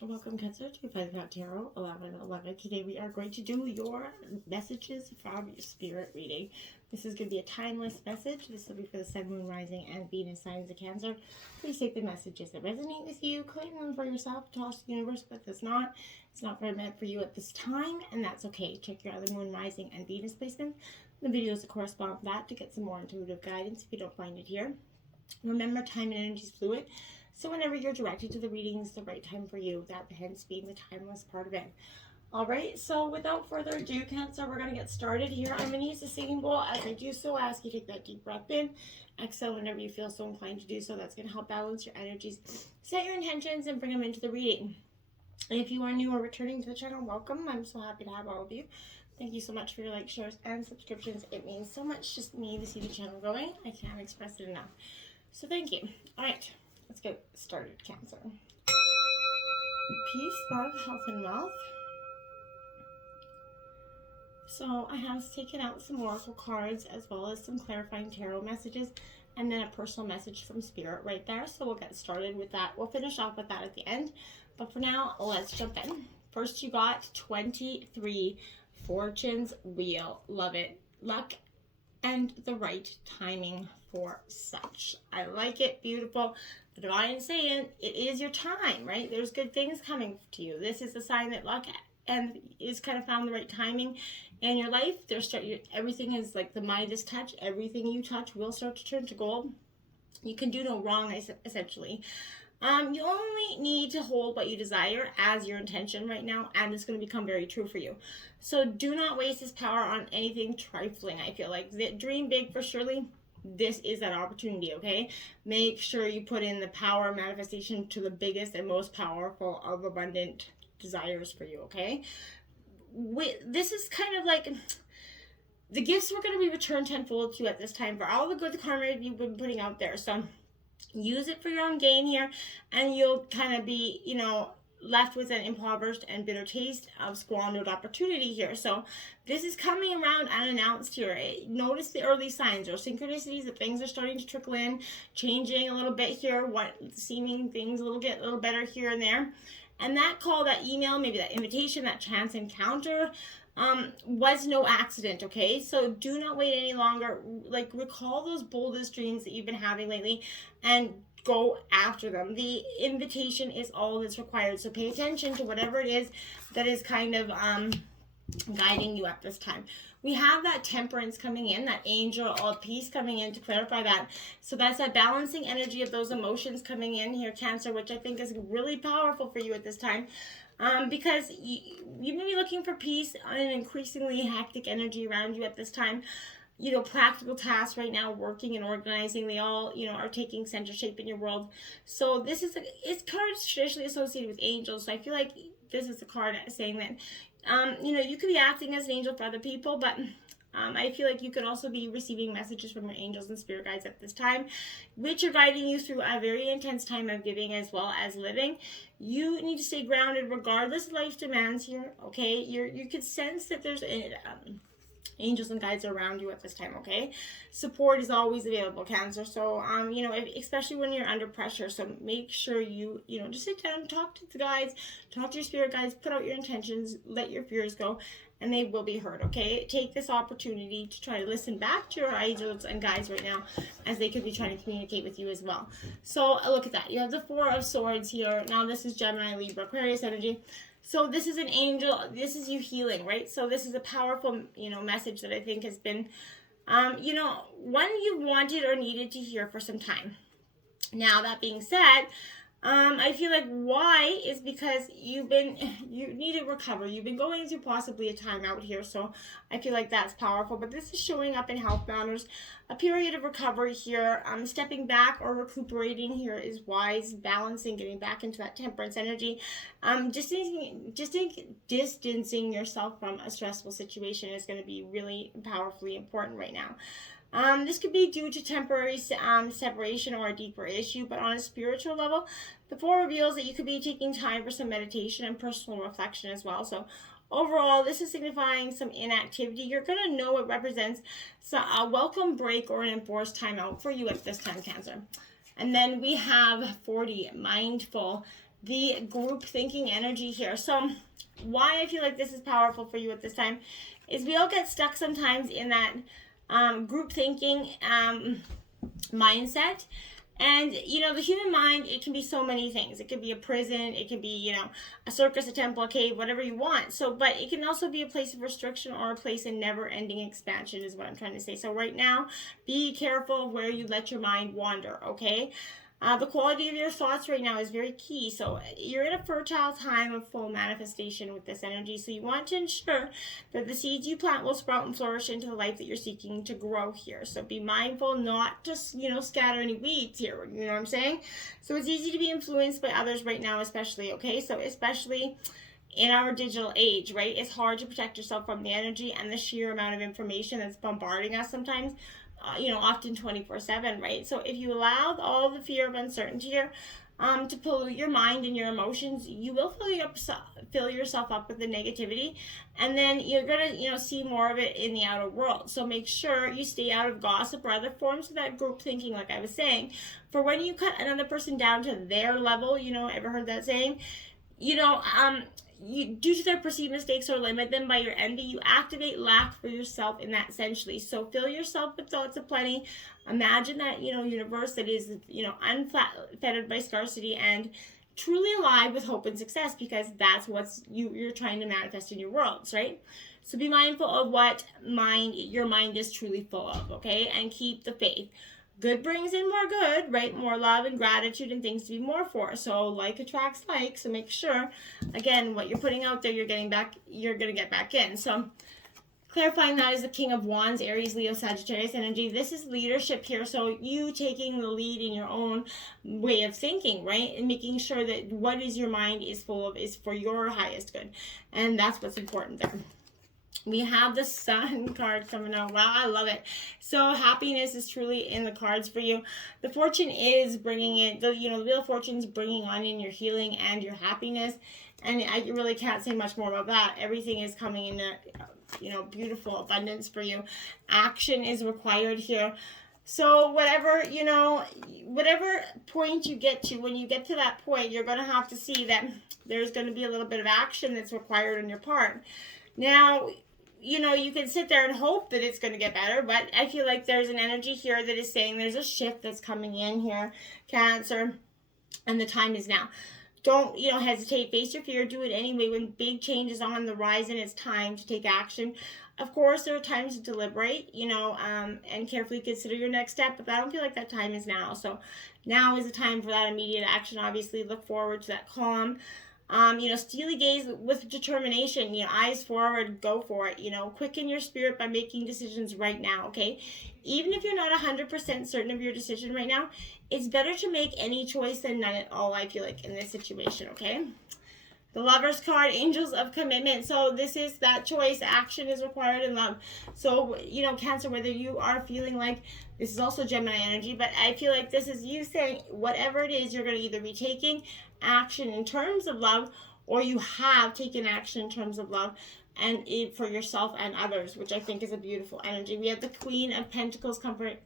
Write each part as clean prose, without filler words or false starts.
Welcome, Cancer, to Untitled Tarot 1111. Today we are going to do your messages from your spirit reading. This is going to be a timeless message. This will be for the Sun, Moon, Rising, and Venus signs of Cancer. Please take the messages that resonate with you, claim them for yourself, toss the universe, but if it's not meant for you at this time, and that's okay. Check your other Moon, Rising, and Venus placements, the videos that correspond with that, to get some more intuitive guidance if you don't find it here. Remember, time and energy is fluid. So whenever you're directed to the reading, it's the right time for you, that hence being the timeless part of it. All right, so without further ado, Cancer, we're going to get started here. I'm going to use the singing bowl. As I do so, I ask you to take that deep breath in. Exhale whenever you feel so inclined to do so. That's going to help balance your energies, set your intentions, and bring them into the reading. And if you are new or returning to the channel, welcome. I'm so happy to have all of you. Thank you so much for your likes, shares, and subscriptions. It means so much just me to see the channel going. I can't express it enough. So thank you. All right. Let's get started, Cancer. Peace, love, health, and wealth. So I have taken out some oracle cards as well as some clarifying tarot messages and then a personal message from Spirit right there. So we'll get started with that. We'll finish off with that at the end. But for now, let's jump in. First, you got 23, Fortune's Wheel. Love it. Luck and the right timing for such. I like it. Beautiful. The divine is saying it is your time, right? There's good things coming to you. This is a sign that luck and is kind of found the right timing in your life. Everything is like the Midas touch. Everything you touch will start to turn to gold. You can do no wrong, essentially. You only need to hold what you desire as your intention right now, and it's going to become very true for you. So do not waste this power on anything trifling. I feel like dream big for surely. This is that opportunity, okay? Make sure you put in the power manifestation to the biggest and most powerful of abundant desires for you, okay? This is kind of like the gifts were going to be returned tenfold to you at this time for all the good karma you've been putting out there. So use it for your own gain here, and you'll kind of be, left with an impoverished and bitter taste of squandered opportunity here. So this is coming around unannounced here. Notice the early signs or synchronicities that things are starting to trickle in, changing a little bit here, what seeming things get a little better here and there. And that call, that email, maybe that invitation, that chance encounter was no accident, okay? So do not wait any longer. Like, recall those boldest dreams that you've been having lately and go after them. The invitation is all that's required. So pay attention to whatever it is that is kind of guiding you at this time. We have that temperance coming in, that angel of peace coming in to clarify that. So that's that balancing energy of those emotions coming in here, Cancer, which I think is really powerful for you at this time. Because you may be looking for peace on an increasingly hectic energy around you at this time. Practical tasks right now, working and organizing, they all, are taking center shape in your world. So this is, it's cards traditionally associated with angels. So I feel like this is a card saying that, you could be acting as an angel for other people, but I feel like you could also be receiving messages from your angels and spirit guides at this time, which are guiding you through a very intense time of giving as well as living. You need to stay grounded regardless of life's demands here, okay? You could sense that there's angels and guides around you at this time, okay? Support is always available, Cancer. So, especially when you're under pressure. So make sure you, just sit down, talk to the guides, talk to your spirit guides, put out your intentions, let your fears go, and they will be heard, okay? Take this opportunity to try to listen back to your angels and guides right now, as they could be trying to communicate with you as well. So look at that. You have the Four of Swords here. Now this is Gemini, Libra, Aquarius energy. So this is an angel, this is you healing, right? So this is a powerful, message that I think has been, one you wanted or needed to hear for some time. Now, that being said, I feel like why is because you need to recover. You've been going through possibly a timeout here, so I feel like that's powerful. But this is showing up in health matters. A period of recovery here. Stepping back or recuperating here is wise. Balancing, getting back into that temperance energy. Distancing yourself from a stressful situation is going to be really powerfully important right now. This could be due to temporary separation or a deeper issue, but on a spiritual level, the Four reveals that you could be taking time for some meditation and personal reflection as well. So overall, this is signifying some inactivity. You're going to know it represents a welcome break or an enforced timeout for you at this time, Cancer. And then we have 40, mindful the group thinking energy here. So why I feel like this is powerful for you at this time is we all get stuck sometimes in that group thinking mindset. And, you know, the human mind, it can be so many things. It could be a prison, it could be, you know, a circus, a temple, a cave, whatever you want. So, but it can also be a place of restriction or a place of never-ending expansion is what I'm trying to say. So right now, be careful of where you let your mind wander, okay? The quality of your thoughts right now is very key. So you're in a fertile time of full manifestation with this energy. So you want to ensure that the seeds you plant will sprout and flourish into the life that you're seeking to grow here. So be mindful not to, you know, scatter any weeds here. You know what I'm saying? So it's easy to be influenced by others right now, especially, okay? So especially in our digital age, right? It's hard to protect yourself from the energy and the sheer amount of information that's bombarding us sometimes. You know, often 24/7, right? So if you allow all the fear of uncertainty here to pollute your mind and your emotions, you will fill yourself up with the negativity, and then you're gonna, you know, see more of it in the outer world. So make sure you stay out of gossip or other forms of that group thinking, like I was saying. For when you cut another person down to their level, you know, ever heard that saying? You know, due to their perceived mistakes or limit them by your envy, you activate lack for yourself in that essentially. So fill yourself with thoughts of plenty. Imagine that, you know, universe that is, you know, unfettered by scarcity and truly alive with hope and success, because that's what's you're trying to manifest in your worlds, right? So be mindful of what your mind is truly full of, okay? And keep the faith. Good brings in more good, right? More love and gratitude and things to be more for. So like attracts like. So make sure, again, what you're putting out there, you're going to get back in. So clarifying that is the King of Wands, Aries, Leo, Sagittarius energy. This is leadership here. So you taking the lead in your own way of thinking, right? And making sure that what is your mind is full of is for your highest good. And that's what's important there. We have the Sun card coming out. Wow, I love it. So happiness is truly in the cards for you. The Fortune is bringing it. The Wheel of Fortune is bringing on in your healing and your happiness. And I really can't say much more about that. Everything is coming in a, beautiful abundance for you. Action is required here. So whatever point you get to, when you get to that point, you're going to have to see that there's going to be a little bit of action that's required on your part. Now, you can sit there and hope that it's going to get better, but I feel like there's an energy here that is saying there's a shift that's coming in here, Cancer, and the time is now. Don't, hesitate, face your fear, do it anyway. When big change is on the rise and it's time to take action. Of course, there are times to deliberate, and carefully consider your next step, but I don't feel like that time is now. So now is the time for that immediate action. Obviously, look forward to that calm. Steely gaze with determination, eyes forward, go for it, quicken your spirit by making decisions right now, okay? Even if you're not 100% certain of your decision right now, it's better to make any choice than none at all, I feel like, in this situation, okay? The Lover's card, Angels of Commitment. So this is that choice. Action is required in love. So, Cancer, whether you are feeling like, this is also Gemini energy, but I feel like this is you saying whatever it is, you're going to either be taking action in terms of love, or you have taken action in terms of love and for yourself and others, which I think is a beautiful energy. We have the Queen of Pentacles, comfort,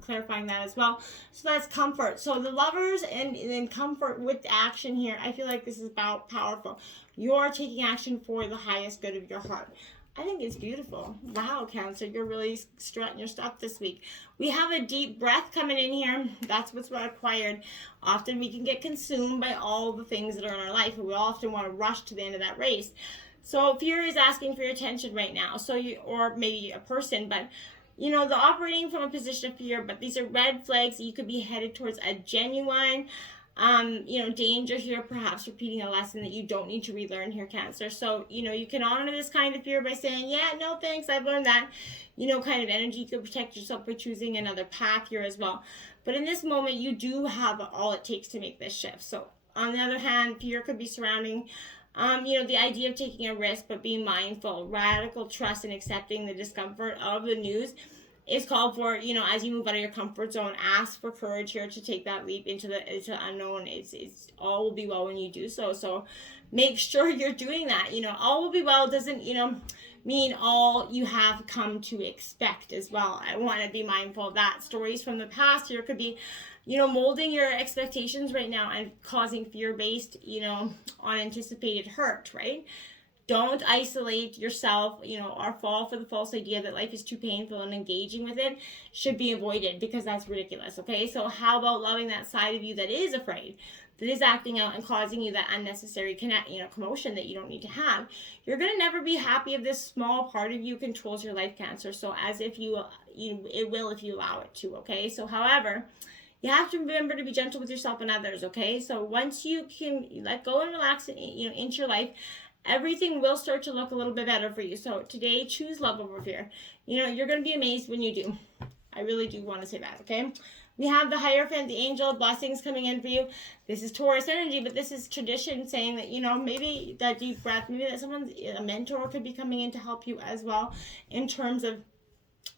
clarifying that as well. So that's comfort. So the Lovers and then comfort with action here. I feel like this is about powerful. You're taking action for the highest good of your heart. I think it's beautiful. Wow, Cancer, you're really strutting your stuff this week. We have a deep breath coming in here. That's what's required. Often we can get consumed by all the things that are in our life, and we often want to rush to the end of that race. So fear is asking for your attention right now. So or maybe a person, but they're operating from a position of fear, but these are red flags that you could be headed towards a genuine danger here, perhaps repeating a lesson that you don't need to relearn here, Cancer. So, you can honor this kind of fear by saying, yeah, no thanks, I've learned that, kind of energy. You can protect yourself by choosing another path here as well. But in this moment, you do have all it takes to make this shift. So, on the other hand, fear could be surrounding the idea of taking a risk, but being mindful. Radical trust and accepting the discomfort of the news is called for, as you move out of your comfort zone. Ask for courage here to take that leap into the unknown. It's all will be well when you do so. So make sure you're doing that. All will be well doesn't, mean all you have come to expect as well. I want to be mindful of that. Stories from the past here could be molding your expectations right now and causing fear-based, unanticipated hurt, right? Don't isolate yourself, or fall for the false idea that life is too painful, and engaging with it should be avoided because that's ridiculous, okay? So how about loving that side of you that is afraid, that is acting out and causing you that unnecessary commotion that you don't need to have? You're going to never be happy if this small part of you controls your life, Cancer. So as if it will if you allow it to, okay? So however, you have to remember to be gentle with yourself and others, okay? So once you can let go and relax, into your life, everything will start to look a little bit better for you. So today, choose love over fear. You're going to be amazed when you do. I really do want to say that, okay? We have the Hierophant, the angel, blessings coming in for you. This is Taurus energy, but this is tradition saying that, maybe that deep breath, maybe that a mentor could be coming in to help you as well in terms of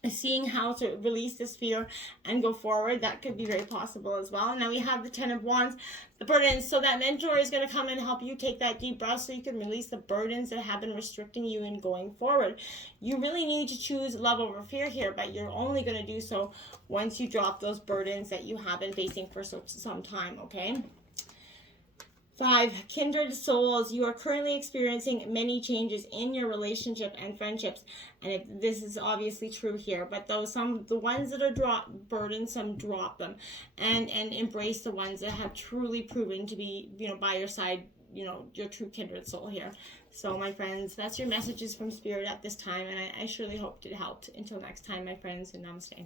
seeing how to release this fear and go forward. That could be very possible as well. And now we have the 10 of Wands, the burdens. So that mentor is going to come and help you take that deep breath so you can release the burdens that have been restricting you in going forward. You really need to choose love over fear here, but you're only going to do so once you drop those burdens that you have been facing for some time, okay? 5, kindred souls. You are currently experiencing many changes in your relationship and friendships, and this is obviously true here. But the ones that are burdensome, drop them, and embrace the ones that have truly proven to be, by your side, your true kindred soul here. So, my friends, that's your messages from Spirit at this time, and I surely hope it helped. Until next time, my friends, and namaste.